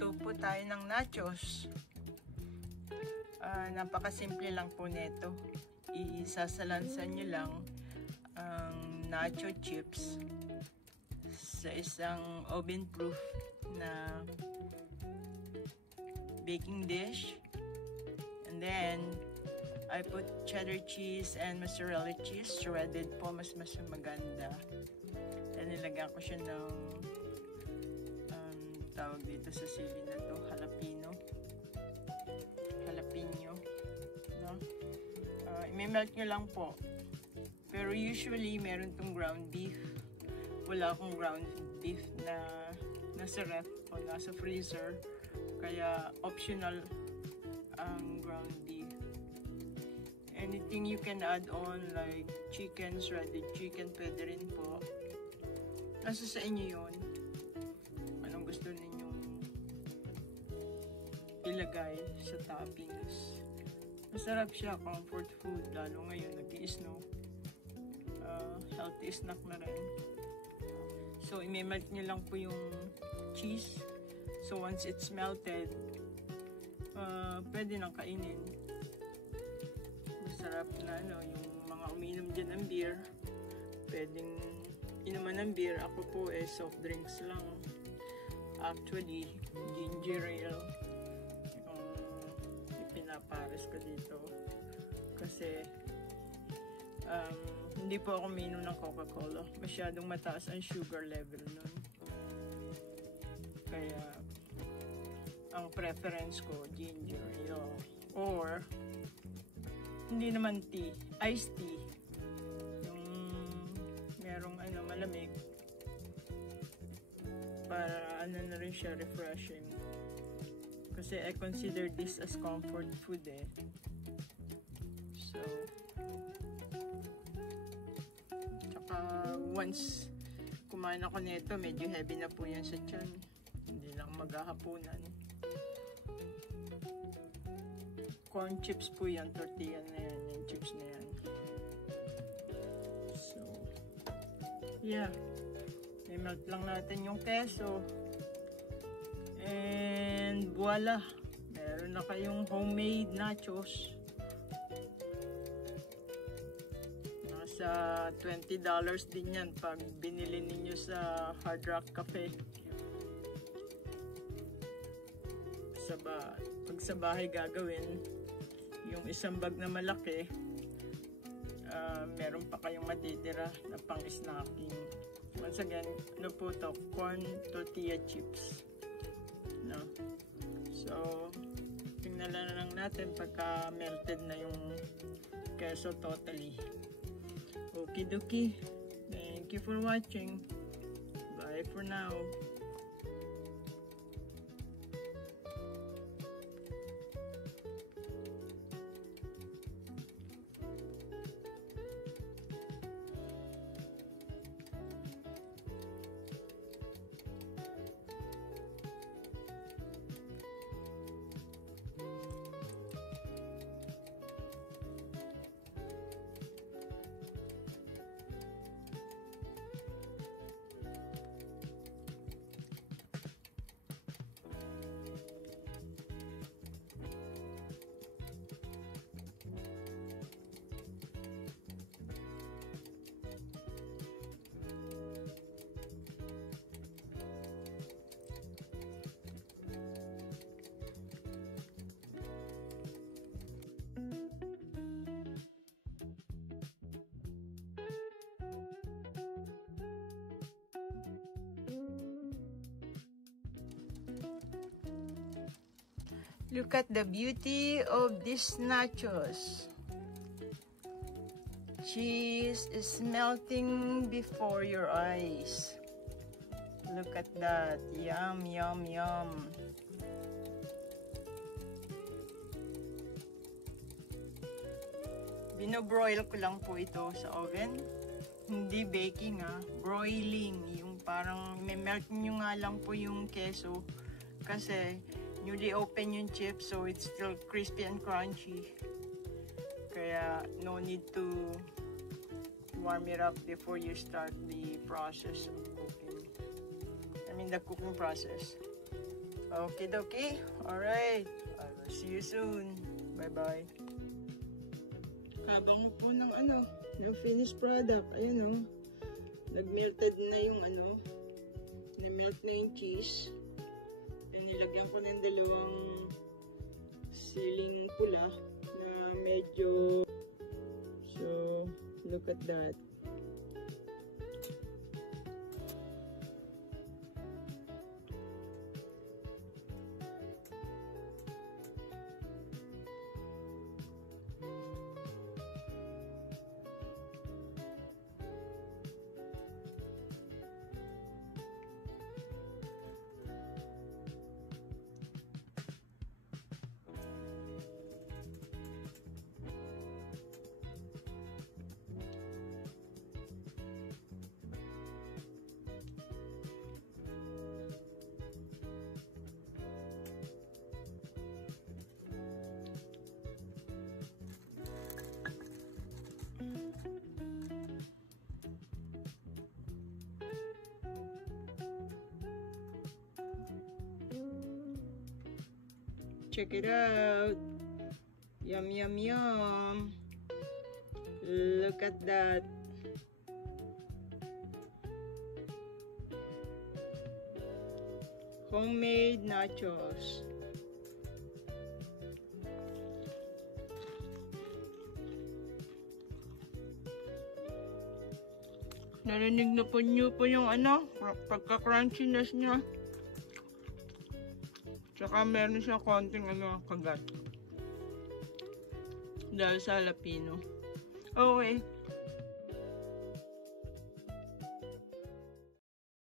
Magluluto po tayo ng nachos. Napakasimple lang po nito. Isasalansan nyo lang ang nacho chips sa isang oven-proof na baking dish. And then, I put cheddar cheese and mozzarella cheese. Shredded po, mas maganda. Then, nilagyan ko siya ng tawag dito sa sili na to, jalapeno, no? I-melt nyo lang po. Pero usually, meron tong ground beef. Wala akong ground beef na nasa ref o nasa freezer. Kaya, optional ang ground beef. Anything you can add on, like chicken, shredded chicken, pwede rin po. Nasa sa inyo yun. Anong gusto ninyong ilagay sa toppings. Masarap siya, comfort food, lalo ngayon nag-i-snow. Healthy snack na rin. So, i-melt nyo lang po yung cheese. So, once it's melted, pwede nang kainin. Masarap na, yung mga uminom dyan ng beer, pwedeng inuman ng beer. Ako po soft drinks lang. Actually, ginger ale yung ipinapares ko dito. Kasi, hindi po ako minom ng Coca-Cola. Masyadong mataas ang sugar level nun. Kaya, ang preference ko, ginger ale. Or, hindi naman tea, iced tea. Yung merong malamig. Para na rin siya refreshing. Kasi I consider this as comfort food So, tsaka once kumain ako nito, medyo heavy na po yan sa tiyan. Hindi lang maghahapunan. Corn chips po yan, tortilla na yan, yung chips na yan. So, yeah. I-melt lang natin yung keso. And voila! Meron na kayong homemade nachos. Nasa $20 din yan pag binili ninyo sa Hard Rock Cafe. Pag sa bahay gagawin, yung isang bag na malaki, meron pa kayong matitira na pang-snacking. Once again, po to? Corn tortilla chips. No? So, tingnan lang natin pagka melted na yung keso totally. Okie dokie. Thank you for watching. Bye for now. Look at the beauty of these nachos. Cheese is melting before your eyes. Look at that. Yum, yum, yum. Binobroil ko lang po ito sa oven. Hindi baking broiling. Yung parang melt nyo nga lang po yung keso. Kasi newly open yung chips, so it's still crispy and crunchy. Kaya no need to warm it up before you start the process of cooking. I mean the cooking process. Okay, okay. Alright. I will see you soon. Bye-bye. Habang po ng ng finished product. Ayun o. Nag-melted na yung na-melt na yung cheese. And nilagyan ko ng dalawang siling pula na medyo. So, look at that. Check it out. Yum, yum, yum. Look at that. Homemade nachos. Narinig na po niyo po yung pagka-crunchiness niya. Tsaka meron siya konting kagat. Dahil sa jalapeno. Okay.